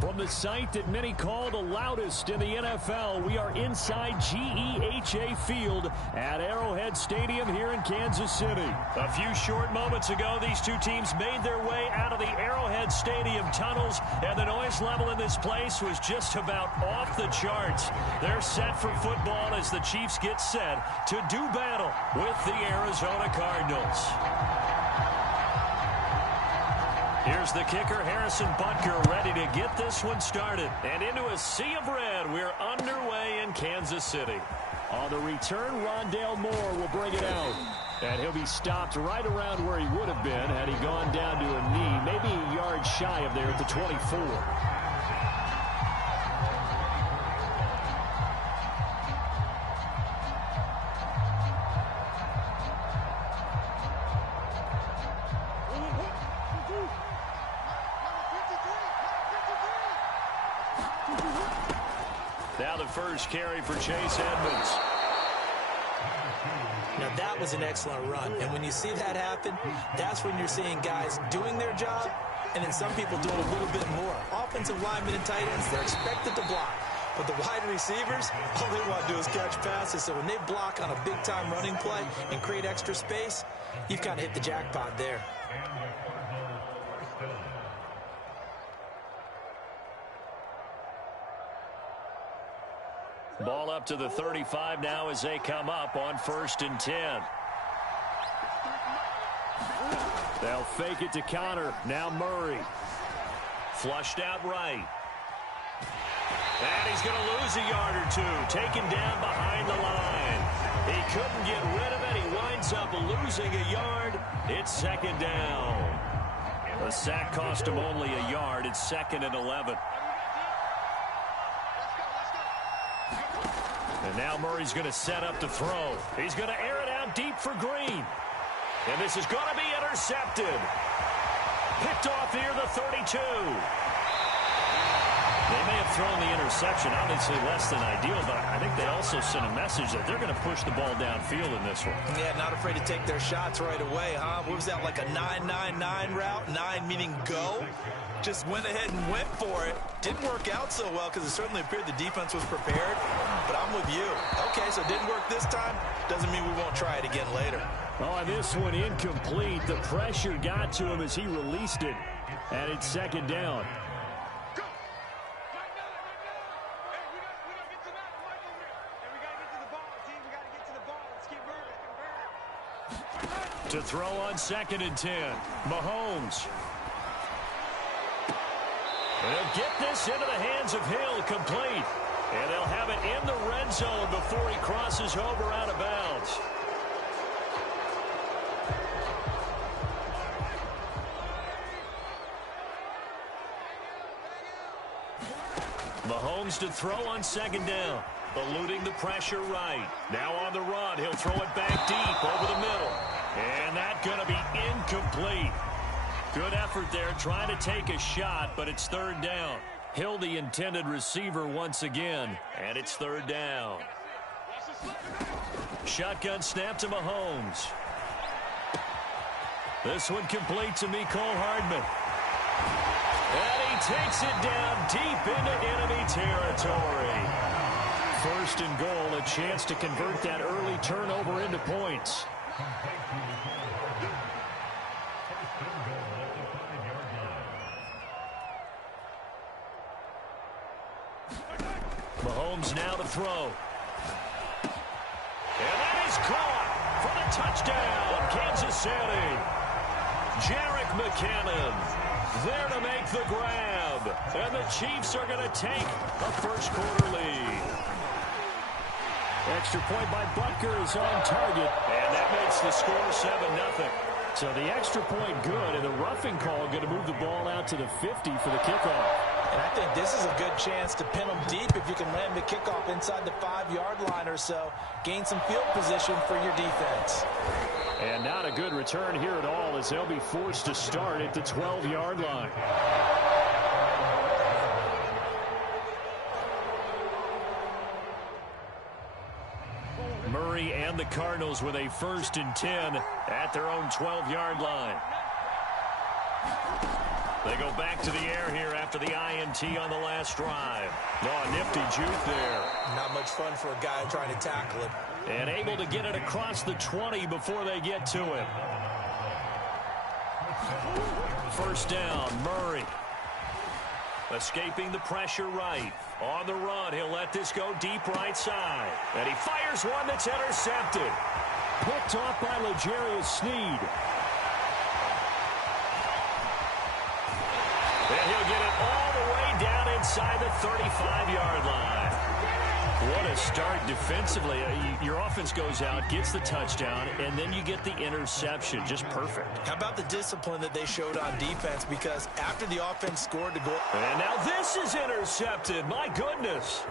From the site that many call the loudest in the NFL, we are inside GEHA Field at Arrowhead Stadium here in Kansas City. A few short moments ago, these two teams made their way out of the Arrowhead Stadium tunnels, and the noise level in this place was just about off the charts. They're set for football as the Chiefs get set to do battle with the Arizona Cardinals. Here's the kicker, Harrison Butker, ready to get this one started. And into a sea of red, we're underway in Kansas City. On the return, Rondale Moore will bring it out. And he'll be stopped right around where he would have been had he gone down to a knee, maybe a yard shy of there at the 24. Now the first carry for Chase Edmonds. Now that was an excellent run, and when you see that happen, that's when you're seeing guys doing their job, and then some people doing a little bit more. Offensive linemen and tight ends, they're expected to block, but the wide receivers, all they want to do is catch passes. So when they block on a big-time running play and create extra space, you've kind of hit the jackpot there. Ball up to the 35 now as they come up on 1st and 10. They'll fake it to Connor. Now Murray. Flushed out right. And he's going to lose a yard or two. Taken down behind the line. He couldn't get rid of it. He winds up losing a yard. It's 2nd down. The sack cost him only a yard. It's 2nd and 11. And now Murray's going to set up to throw. He's going to air it out deep for Green. And this is going to be intercepted. Picked off near the 32. They may have thrown the interception, obviously less than ideal, but I think they also sent a message that they're going to push the ball downfield in this one. Yeah, not afraid to take their shots right away, huh? What was that, like a 9-9-9 route? 9 meaning go? Just went ahead and went for it. Didn't work out so well because it certainly appeared the defense was prepared. But I'm with you. Okay, so it didn't work this time. Doesn't mean we won't try it again later. Oh, this one incomplete. The pressure got to him as he released it. And it's 2nd down. To throw on 2nd and 10. Mahomes. They'll get this into the hands of Hill, complete. And they'll have it in the red zone before he crosses over out of bounds. Mahomes to throw on 2nd down. Eluding the pressure right. Now on the run. He'll throw it back deep over the middle. And that's going to be incomplete. Good effort there trying to take a shot, but it's 3rd down. Hill, the intended receiver once again, and it's 3rd down. Shotgun snap to Mahomes. This one complete to Mecole Hardman. And he takes it down deep into enemy territory. 1st and goal, a chance to convert that early turnover into points. Mahomes now to throw. And that is caught for the touchdown, Kansas City. Jerick McKinnon there to make the grab. And the Chiefs are going to take a 1st quarter lead. Extra point by Butker is on target. And that makes the score 7-0. So the extra point good, and the roughing call going to move the ball out to the 50 for the kickoff. And I think this is a good chance to pin them deep if you can land the kickoff inside the 5-yard line or so. Gain some field position for your defense. And not a good return here at all as they'll be forced to start at the 12-yard line. Murray and the Cardinals with a 1st and 10 at their own 12-yard line. They go back to the air here after the INT on the last drive. Oh, nifty juke there. Not much fun for a guy trying to tackle him. And able to get it across the 20 before they get to him. First down, Murray. Escaping the pressure right. On the run, he'll let this go deep right side. And he fires one that's intercepted. Picked off by L'Jarius Sneed. And he'll get it all the way down inside the 35-yard line. What a start defensively. Your offense goes out, gets the touchdown, and then you get the interception. Just perfect. How about the discipline that they showed on defense? Because after the offense scored the goal. And now this is intercepted. My goodness.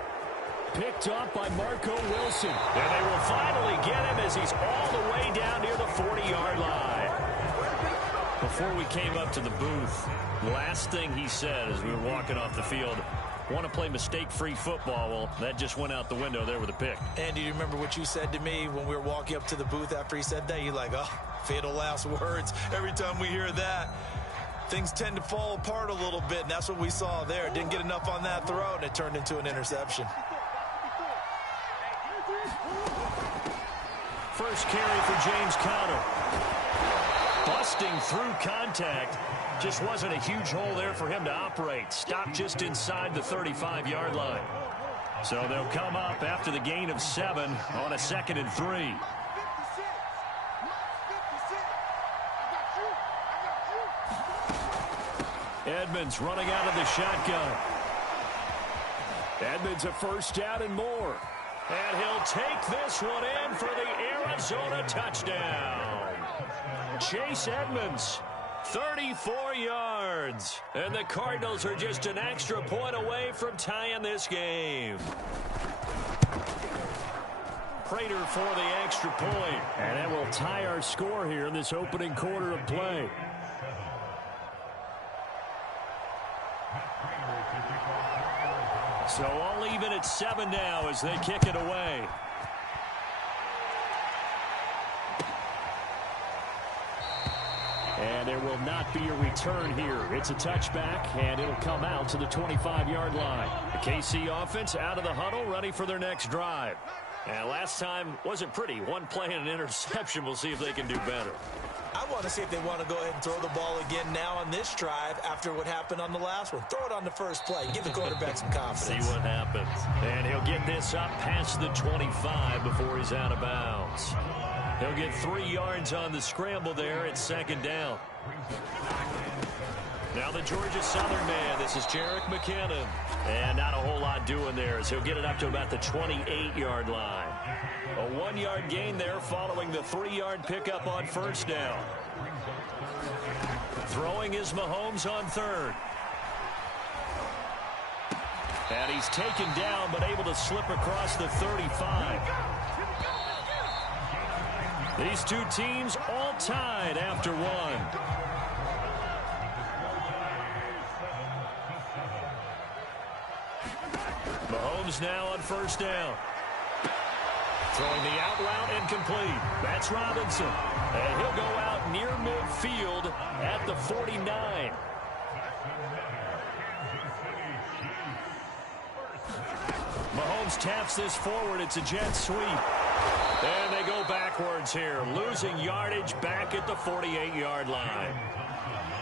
Picked up by Marco Wilson. And they will finally get him as he's all the way down near the 40-yard line. Before we came up to the booth, the last thing he said as we were walking off the field, want to play mistake-free football. Well, that just went out the window there with a pick. And do you remember what you said to me when we were walking up to the booth after he said that? You're like, oh, fatal last words. Every time we hear that, things tend to fall apart a little bit, and that's what we saw there. Didn't get enough on that throw, and it turned into an interception. First carry for James Conner. Busting through contact. Just wasn't a huge hole there for him to operate. Stopped just inside the 35-yard line. So they'll come up after the gain of 7 on a 2nd and 3. Edmonds running out of the shotgun. Edmonds a first down and more. And he'll take this one in for the Arizona touchdown. Chase Edmonds, 34 yards. And the Cardinals are just an extra point away from tying this game. Prater for the extra point. And that will tie our score here in this opening quarter of play. So all even at 7 now as they kick it away. And there will not be a return here. It's a touchback, and it'll come out to the 25-yard line. The KC offense out of the huddle, ready for their next drive. And last time wasn't pretty. One play and an interception. We'll see if they can do better. I want to see if they want to go ahead and throw the ball again now on this drive after what happened on the last one. Throw it on the first play. Give the quarterback some confidence. See what happens. And he'll get this up past the 25 before he's out of bounds. He'll get 3 yards on the scramble there at 2nd down. Now the Georgia Southern man. This is Jerick McKinnon. And not a whole lot doing there as he'll get it up to about the 28-yard line. A 1-yard gain there following the 3-yard pickup on first down. Throwing is Mahomes on 3rd. And he's taken down but able to slip across the 35. These two teams all tied after 1. Mahomes now on first down. Throwing the out route incomplete. That's Robinson. And he'll go out near midfield at the 49. Mahomes taps this forward. It's a jet sweep. And they go backwards here. Losing yardage back at the 48-yard line.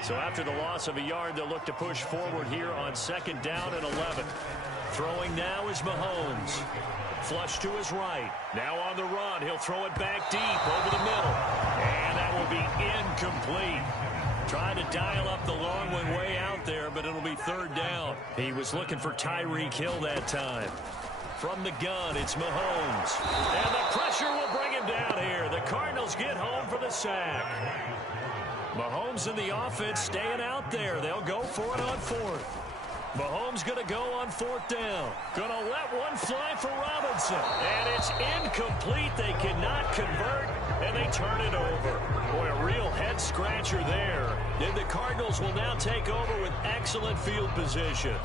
So after the loss of a yard, they'll look to push forward here on 2nd down and 11. Throwing now is Mahomes. Flush to his right. Now on the run. He'll throw it back deep over the middle. And that will be incomplete. Trying to dial up the long one way out there, but it'll be 3rd down. He was looking for Tyreek Hill that time. From the gun, it's Mahomes. And the pressure will bring him down here. The Cardinals get home for the sack. Mahomes and the offense staying out there. They'll go for it on 4th. Mahomes going to go on 4th down. Going to let one fly for Robinson. And it's incomplete. They cannot convert, and they turn it over. Boy, a real head-scratcher there. And the Cardinals will now take over with excellent field position.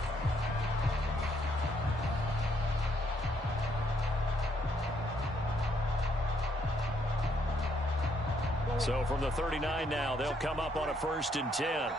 So from the 39 now, they'll come up on a 1st and 10.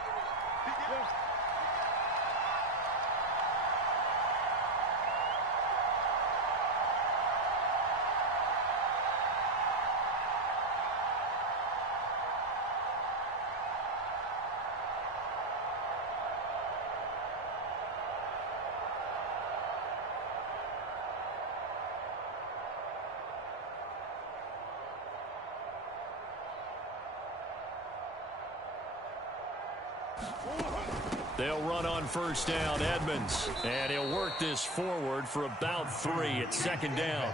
They'll run on first down, Edmonds. And he'll work this forward for about 3 at second down.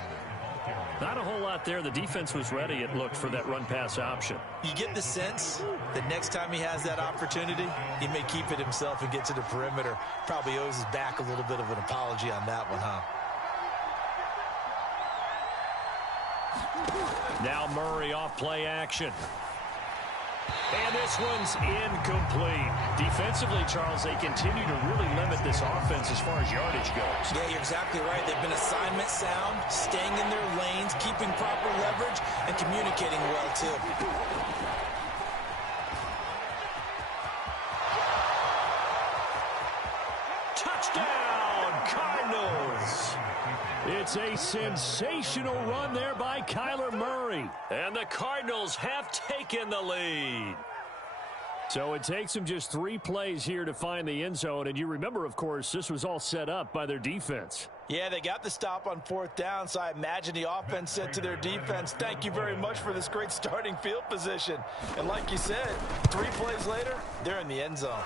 Not a whole lot there. The defense was ready, it looked, for that run-pass option. You get the sense that next time he has that opportunity, he may keep it himself and get to the perimeter. Probably owes his back a little bit of an apology on that one, huh? Now Murray off play action. And this one's incomplete. Defensively, Charles, they continue to really limit this offense as far as yardage goes. Yeah, you're exactly right. They've been assignment sound, staying in their lanes, keeping proper leverage, and communicating well, too. Touchdown, Cardinals! It's a sensational run there by Kyler Murray. And the Cardinals have taken the lead. So it takes them just 3 plays here to find the end zone. And you remember, of course, this was all set up by their defense. Yeah, they got the stop on 4th down, so I imagine the offense said to their defense, thank you very much for this great starting field position. And like you said, 3 plays later, they're in the end zone.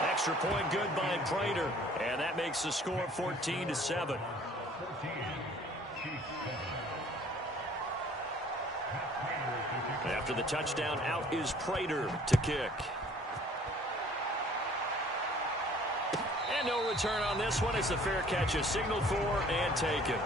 Extra point good by Prater. And that makes the score 14-7. After the touchdown, out is Prater to kick. And no return on this one as the fair catch is signaled for and taken.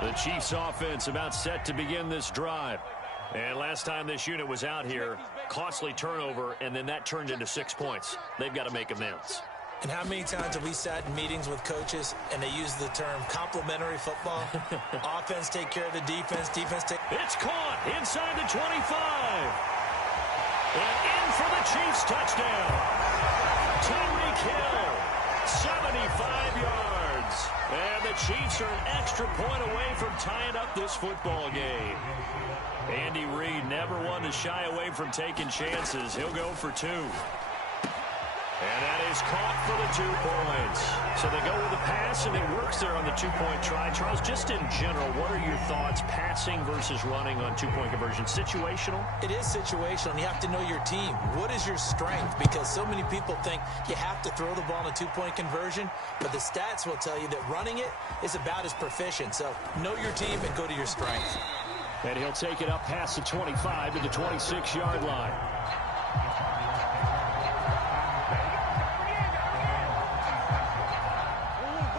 The Chiefs offense about set to begin this drive. And last time this unit was out here, costly turnover, and then that turned into 6 points. They've got to make amends. And how many times have we sat in meetings with coaches and they use the term complementary football? Offense take care of the defense, defense take... It's caught inside the 25. And in for the Chiefs touchdown. Tyreek Hill, 75 yards. And the Chiefs are an extra point away from tying up this football game. Andy Reid never one to shy away from taking chances. He'll go for 2. And that is caught for the 2 points. So they go with a pass, and it works there on the 2-point try. Charles, just in general, what are your thoughts, passing versus running on 2-point conversion? Situational? It is situational, and you have to know your team. What is your strength? Because so many people think you have to throw the ball in a 2-point conversion, but the stats will tell you that running it is about as proficient. So know your team and go to your strength. And he'll take it up past the 25 to the 26-yard line.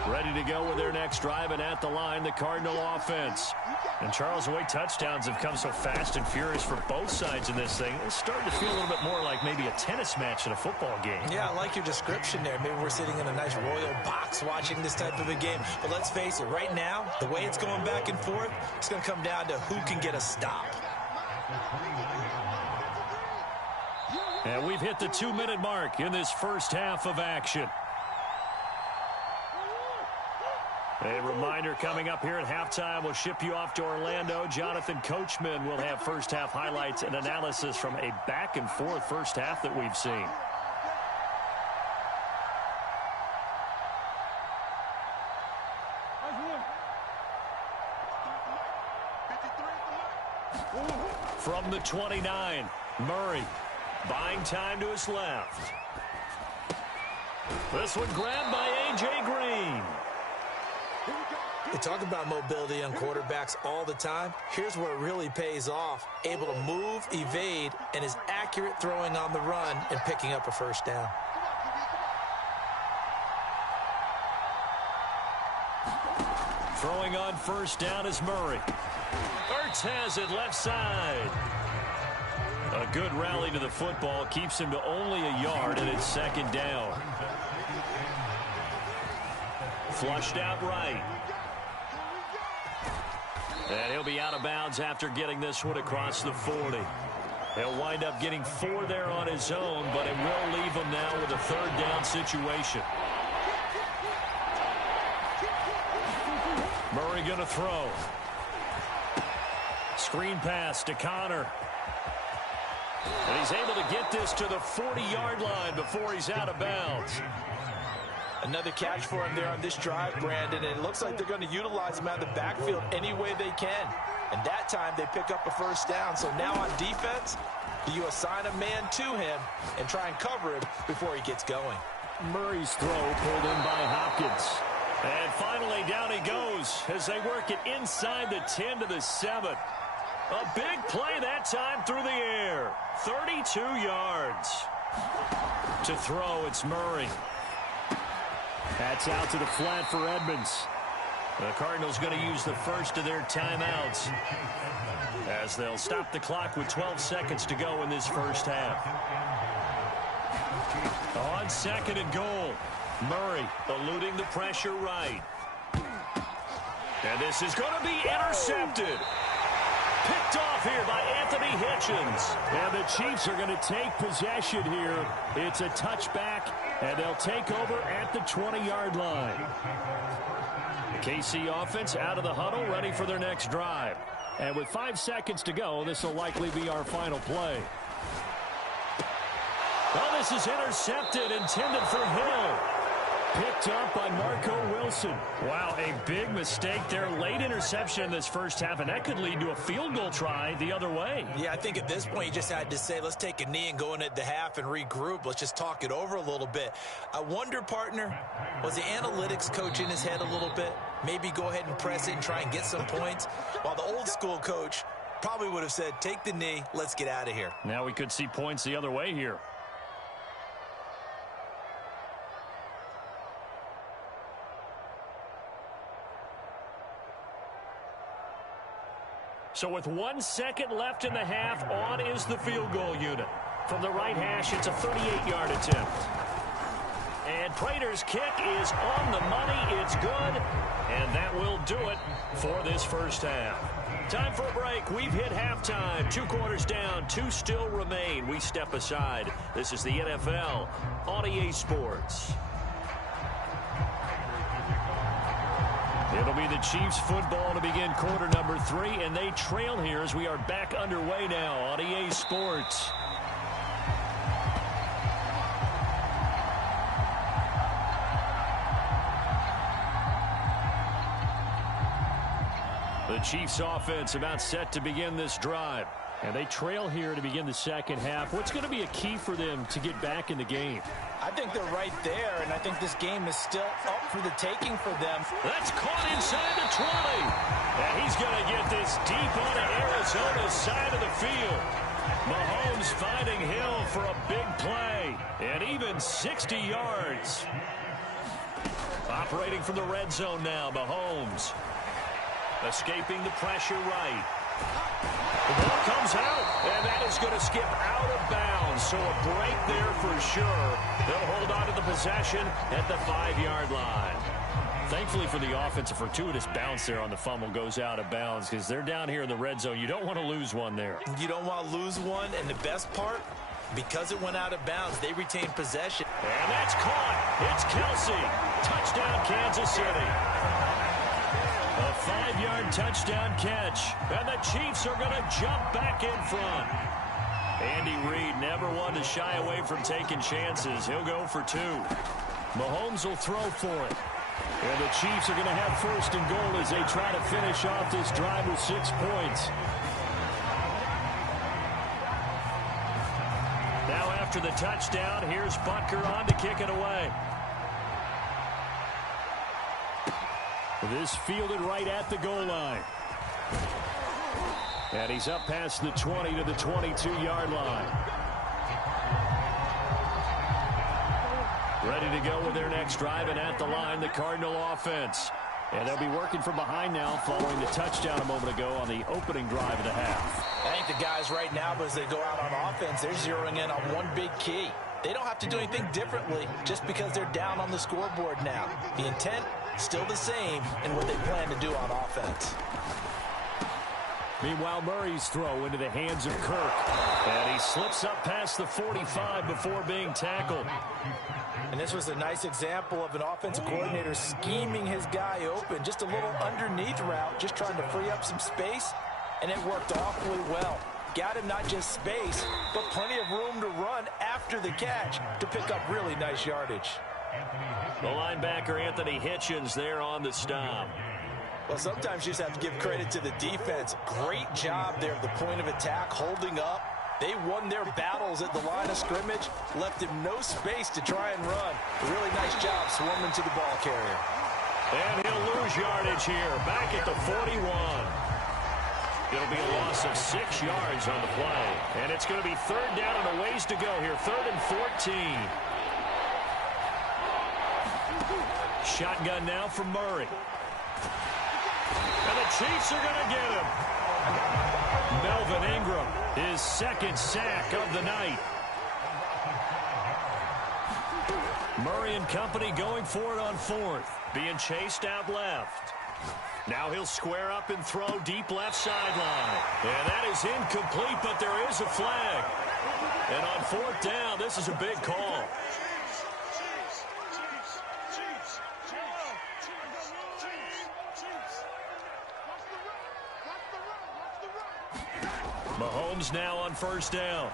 Ready to go with their next drive, and at the line, the Cardinal offense. And Charles, the way touchdowns have come so fast and furious for both sides in this thing, it's starting to feel a little bit more like maybe a tennis match in a football game. Yeah, I like your description there. Maybe we're sitting in a nice royal box watching this type of a game. But let's face it, right now, the way it's going back and forth, it's going to come down to who can get a stop. And we've hit the 2-minute mark in this first half of action. A reminder coming up here at halftime, we'll ship you off to Orlando. Jonathan Coachman will have first half highlights and analysis from a back-and-forth first half that we've seen. From the 29, Murray buying time to his left. This one grabbed by A.J. Green. We talk about mobility on quarterbacks all the time. Here's where it really pays off. Able to move, evade, and is accurate throwing on the run and picking up a first down. Throwing on first down is Murray. Ertz has it left side. A good rally to the football keeps him to only a yard, and it's second down. Flushed out right. And he'll be out of bounds after getting this one across the 40. He'll wind up getting 4 there on his own, but it will leave him now with a third down situation. Murray going to throw. Screen pass to Connor. And he's able to get this to the 40-yard line before he's out of bounds. Another catch for him there on this drive, Brandon. And it looks like they're going to utilize him out of the backfield any way they can. And that time they pick up a first down. So now on defense, do you assign a man to him and try and cover him before he gets going? Murray's throw pulled in by Hopkins. And finally down he goes as they work it inside the 10 to the 7. A big play that time through the air. 32 yards. To throw, it's Murray. That's out to the flat for Edmonds. The Cardinals going to use the first of their timeouts as they'll stop the clock with 12 seconds to go in this first half. On second and goal, Murray eluding the pressure right. And this is going to be intercepted. Picked off here by Anthony Hitchens. And the Chiefs are going to take possession here. It's a touchback, and they'll take over at the 20-yard line. The KC offense out of the huddle, ready for their next drive. And with 5 seconds to go, this will likely be our final play. Well, this is intercepted, intended for Hill. Picked up by Marco Wilson. Wow, a big mistake there. Late interception in this first half, and that could lead to a field goal try the other way. Yeah, I think at this point you just had to say, let's take a knee and go into the half and regroup. Let's just talk it over a little bit. I wonder, partner, was the analytics coach in his head a little bit? Maybe go ahead and press it and try and get some points? While the old school coach probably would have said, take the knee, let's get out of here. Now we could see points the other way here. So with 1 second left in the half, on is the field goal unit. From the right hash, it's a 38-yard attempt. And Prater's kick is on the money. It's good. And that will do it for this first half. Time for a break. We've hit halftime. 2 quarters down. 2 still remain. We step aside. This is the NFL on EA Sports. It'll be the Chiefs football to begin quarter number 3, and they trail here as we are back underway now on EA Sports. The Chiefs offense about set to begin this drive. And they trail here to begin the second half. What's going to be a key for them to get back in the game? I think they're right there, and I think this game is still up for the taking for them. That's caught inside the 20. And he's going to get this deep onto Arizona's side of the field. Mahomes finding Hill for a big play. And even 60 yards. Operating from the red zone now, Mahomes. Escaping the pressure right. The ball comes out, and that is going to skip out of bounds. So a break there for sure. They'll hold on to the possession at the 5-yard line. Thankfully for the offense, a fortuitous bounce there on the fumble goes out of bounds because they're down here in the red zone. You don't want to lose one there. You don't want to lose one, and the best part, because it went out of bounds, they retain possession. And that's caught. It's Kelsey. Touchdown, Kansas City. A 5-yard touchdown catch, and the Chiefs are going to jump back in front. Andy Reid never one to shy away from taking chances. He'll go for 2. Mahomes will throw for it. And the Chiefs are going to have first and goal as they try to finish off this drive with 6 points. Now after the touchdown, here's Butker on to kick it away. This fielded right at the goal line. And he's up past the 20 to the 22-yard line. Ready to go with their next drive, and at the line, the Cardinal offense. And they'll be working from behind now following the touchdown a moment ago on the opening drive of the half. I think the guys right now, as they go out on offense, they're zeroing in on one big key. They don't have to do anything differently just because they're down on the scoreboard now. The intent, still the same in what they plan to do on offense. Meanwhile, Murray's throw into the hands of Kirk. And he slips up past the 45 before being tackled. And this was a nice example of an offensive coordinator scheming his guy open. Just a little underneath route, just trying to free up some space, and it worked awfully well. Got him not just space, but plenty of room to run after the catch to pick up really nice yardage. The linebacker, Anthony Hitchens, there on the stop. Well, sometimes you just have to give credit to the defense. Great job there at the point of attack, holding up. They won their battles at the line of scrimmage, left him no space to try and run. A really nice job swarming to the ball carrier. And he'll lose yardage here, back at the 41. It'll be a loss of 6 yards on the play. And it's going to be third down and a ways to go here, 3rd and 14. Shotgun now from Murray. And the Chiefs are going to get him. Melvin Ingram, his 2nd sack of the night. Murray and company going for it on 4th. Being chased out left. Now he'll square up and throw deep left sideline. And that is incomplete, but there is a flag. And on 4th down, this is a big call. Mahomes now on 1st down.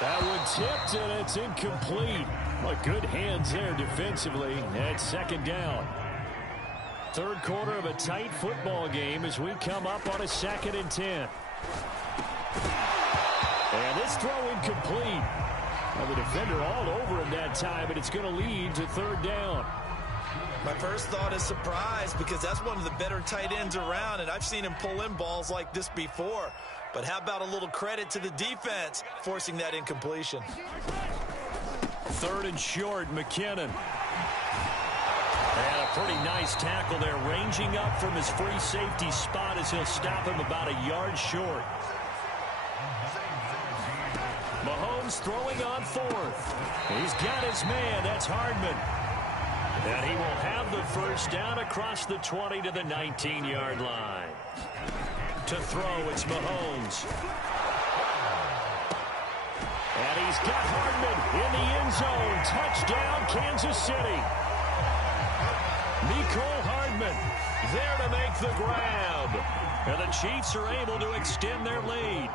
That one tipped, and it's incomplete. Well, good hands there defensively at 2nd down. 3rd quarter of a tight football game as we come up on a 2nd and 10. And this throw incomplete. Well, the defender all over him that time, but it's going to lead to 3rd down. My first thought is surprise, because that's one of the better tight ends around, and I've seen him pull in balls like this before. But how about a little credit to the defense forcing that incompletion? 3rd and short, McKinnon. And a pretty nice tackle there, ranging up from his free safety spot as he'll stop him about a yard short. Mahomes throwing on 4th. He's got his man, that's Hardman. And he will have the 1st down across the 20 to the 19-yard line. To throw, it's Mahomes. And he's got Hardman in the end zone. Touchdown, Kansas City. Mecole Hardman there to make the grab. And the Chiefs are able to extend their lead.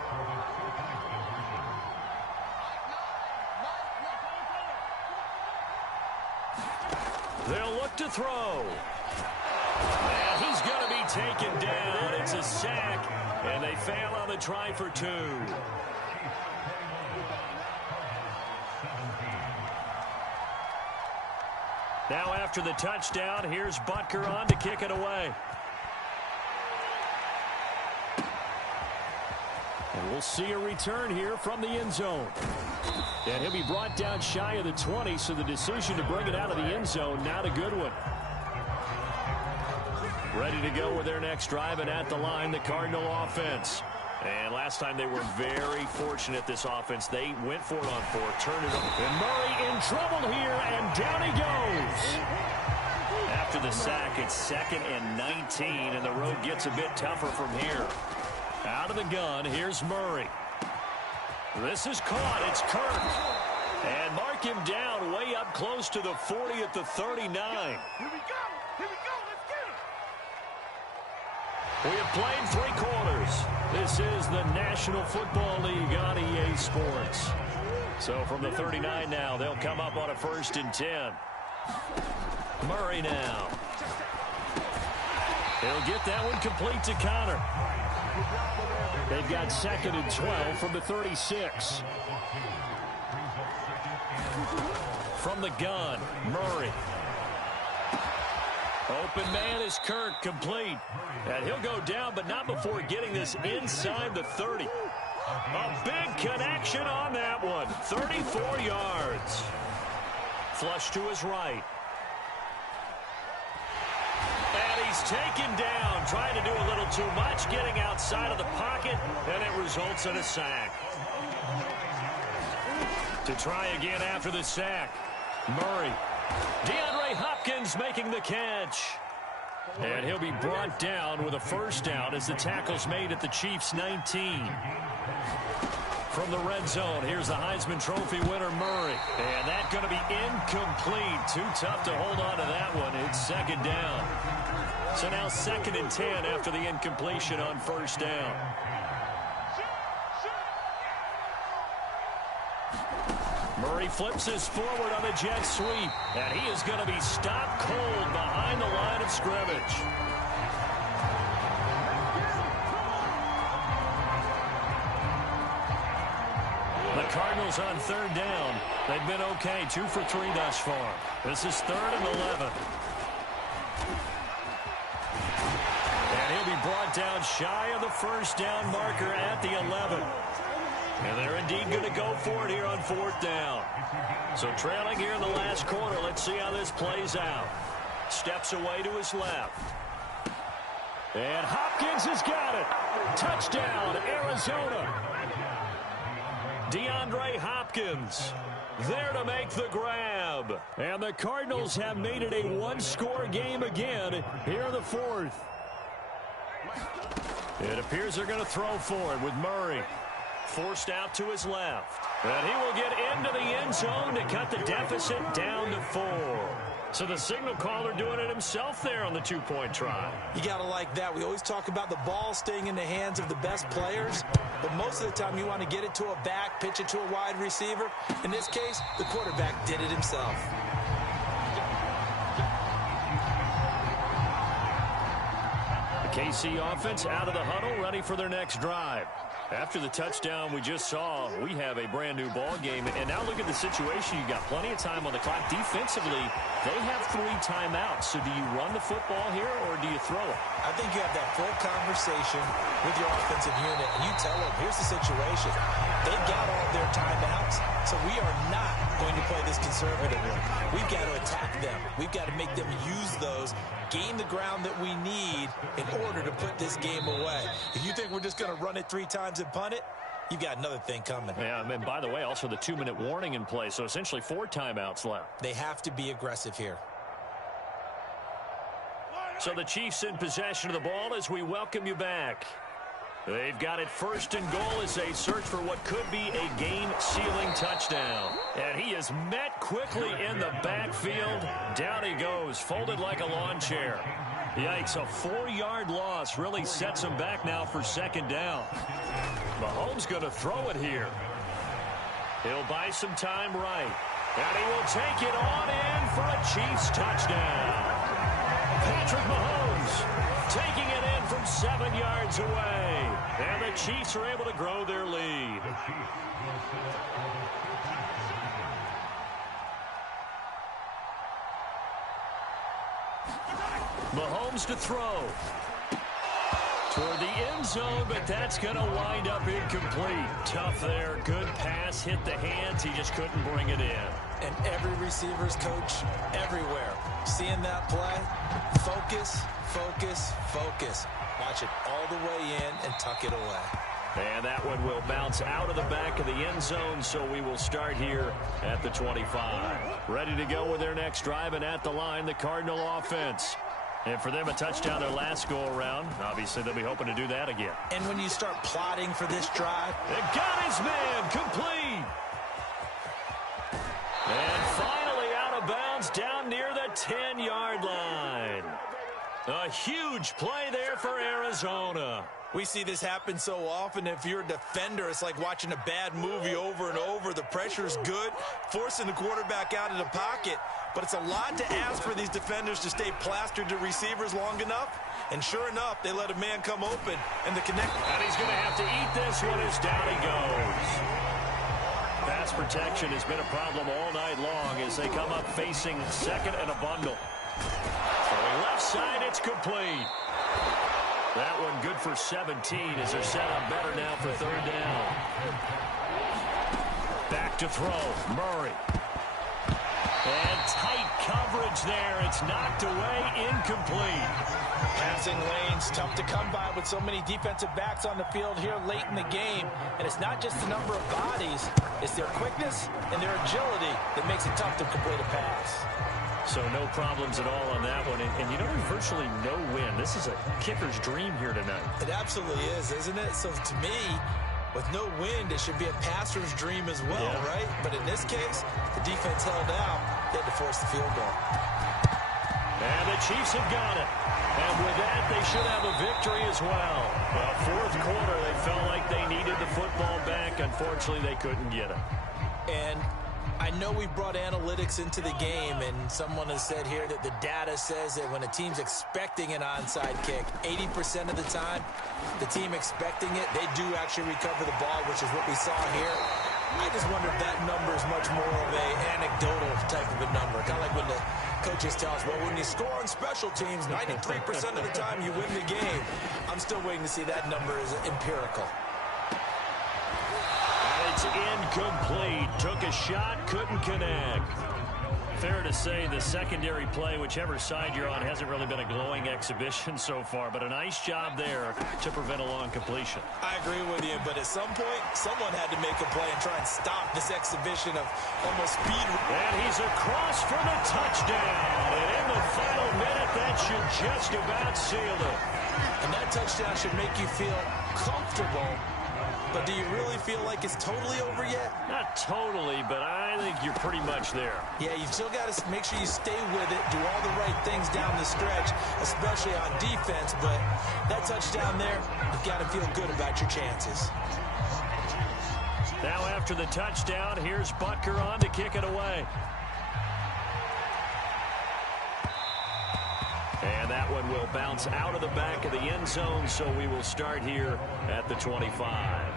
They'll look to throw. And he's going to be taken down. It's a sack, and they fail on the try for 2. Now after the touchdown, here's Butker on to kick it away. And we'll see a return here from the end zone. And he'll be brought down shy of the 20, so the decision to bring it out of the end zone, not a good one. Ready to go with their next drive, and at the line, the Cardinal offense. And last time they were very fortunate, this offense. They went for it on 4th, turned it over. And Murray in trouble here, and down he goes. After the sack, it's 2nd and 19, and the road gets a bit tougher from here. Out of the gun, here's Murray. This is caught. It's Kirk. And mark him down way up close to the 40 at the 39. Here we go. Here we go. Let's get it. We have played 3 quarters. This is the National Football League on EA Sports. So from the 39 now, they'll come up on a 1st and 10. Murray now. He'll get that one complete to Connor. They've got 2nd and 12 from the 36. From the gun, Murray. Open man is Kirk, complete. And he'll go down, but not before getting this inside the 30. A big connection on that one. 34 yards. Flush to his right. And he's taken down, trying to do a little too much, getting outside of the pocket, and it results in a sack. To try again after the sack, Murray. DeAndre Hopkins making the catch. And he'll be brought down with a first down as the tackle's made at the Chiefs' 19. From the red zone, here's the Heisman Trophy winner, Murray. And that's going to be incomplete. Too tough to hold on to that one. It's second down. So now 2nd and 10 after the incompletion on first down. Murray flips this forward on a jet sweep. And he is going to be stopped cold behind the line of scrimmage. The Cardinals on 3rd down. They've been okay, 2 for 3 thus far. This is 3rd and 11. And he'll be brought down shy of the first down marker at the 11. And they're indeed going to go for it here on 4th down. So trailing here in the last quarter. Let's see how this plays out. Steps away to his left. And Hopkins has got it. Touchdown, Arizona. DeAndre Hopkins there to make the grab. And the Cardinals have made it a one-score game again here in the 4th. It appears they're going to throw for it with Murray. Forced out to his left. And he will get into the end zone to cut the deficit down to 4. So the signal caller doing it himself there on the 2-point try. You got to like that. We always talk about the ball staying in the hands of the best players, but most of the time you want to get it to a back, pitch it to a wide receiver. In this case, the quarterback did it himself. The KC offense out of the huddle, ready for their next drive. After the touchdown we just saw, we have a brand new ball game. And now look at the situation. You got plenty of time on the clock. Defensively, they have 3 timeouts. So do you run the football here or do you throw it? I think you have that full conversation with your offensive unit. And you tell them, here's the situation. They've got all their timeouts, so we are not going to play this conservatively. We've got to attack them. We've got to make them use those, gain the ground that we need in order to put this game away. If you think we're just going to run it 3 times and punt it, you've got another thing coming. Yeah, and by the way, also the 2-minute warning in play, so essentially 4 timeouts left. They have to be aggressive here. So the Chiefs in possession of the ball as we welcome you back. They've got it 1st and goal as they search for what could be a game-sealing touchdown. And he is met quickly in the backfield. Down he goes, folded like a lawn chair. Yikes, a 4-yard loss really sets him back now for 2nd down. Mahomes going to throw it here. He'll buy some time right. And he will take it on in for a Chiefs touchdown. Patrick Mahomes taking it in from 7 yards away. And the Chiefs are able to grow their lead. Mahomes to throw. Toward the end zone, but that's going to wind up incomplete. Tough there. Good pass. Hit the hands. He just couldn't bring it in. And every receiver's coach everywhere. Seeing that play, focus, focus, focus. Watch it all the way in and tuck it away. And that one will bounce out of the back of the end zone, so we will start here at the 25. Ready to go with their next drive, and at the line, the Cardinal offense. And for them, a touchdown their last go-around. Obviously, they'll be hoping to do that again. And when you start plotting for this drive, they got his man complete. And finally out of bounds down near the 10-yard line. A huge play there for Arizona. We see this happen so often. If you're a defender, it's like watching a bad movie over and over. The pressure's good, forcing the quarterback out of the pocket. But it's a lot to ask for these defenders to stay plastered to receivers long enough. And sure enough, they let a man come open and the connect. And he's going to have to eat this one as down he goes. Pass protection has been a problem all night long as they come up facing 2nd and a bundle. Throwing left side, it's complete. That one good for 17 as they're set up better now for 3rd down. Back to throw, Murray. And tight coverage there. It's knocked away, incomplete. Passing lanes, tough to come by with so many defensive backs on the field here late in the game. And it's not just the number of bodies, it's their quickness and their agility that makes it tough to complete a pass. So no problems at all on that one. And you know, there's virtually no win. This is a kicker's dream here tonight. It absolutely is, isn't it? So to me, with no wind, it should be a passer's dream as well, right? But in this case, the defense held out. They had to force the field goal. And the Chiefs have got it. And with that, they should have a victory as well. Well, fourth quarter, they felt like they needed the football back. Unfortunately, they couldn't get it. And I know we brought analytics into the game, and someone has said here that the data says that when a team's expecting an onside kick, 80% of the time, the team expecting it, they do actually recover the ball, which is what we saw here. I just wonder if that number is much more of a anecdotal type of a number. Kind of like when the coaches tell us, well, when you score on special teams, 93% of the time you win the game. I'm still waiting to see that number is empirical. It's incomplete. Took a shot, couldn't connect. Fair to say the secondary play, whichever side you're on, hasn't really been a glowing exhibition so far, but a nice job there to prevent a long completion. I agree with you, but at some point, someone had to make a play and try and stop this exhibition of almost speed. And he's across for the touchdown. And in the final minute, that should just about seal it. And that touchdown should make you feel comfortable. But do you really feel like it's totally over yet? Not totally, but I think you're pretty much there. Yeah, you've still got to make sure you stay with it, do all the right things down the stretch, especially on defense. But that touchdown there, you've got to feel good about your chances. Now after the touchdown, here's Butker on to kick it away. And that one will bounce out of the back of the end zone, so we will start here at the 25.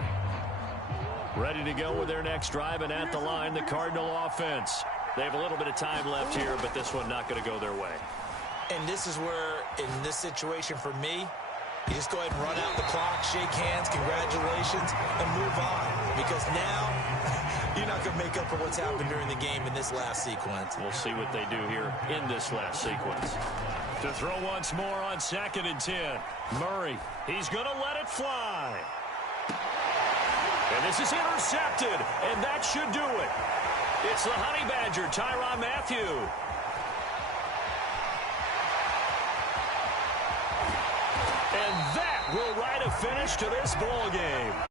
Ready to go with their next drive, and at the line, the Cardinal offense. They have a little bit of time left here, but this one not going to go their way. And this is where, in this situation for me, you just go ahead and run out the clock, shake hands, congratulations, and move on. Because now, you're not going to make up for what's happened during the game in this last sequence. We'll see what they do here in this last sequence. To throw once more on 2nd and 10. Murray, he's going to let it fly. And this is intercepted, and that should do it. It's the Honey Badger, Tyrann Mathieu. And that will write a finish to this ball game.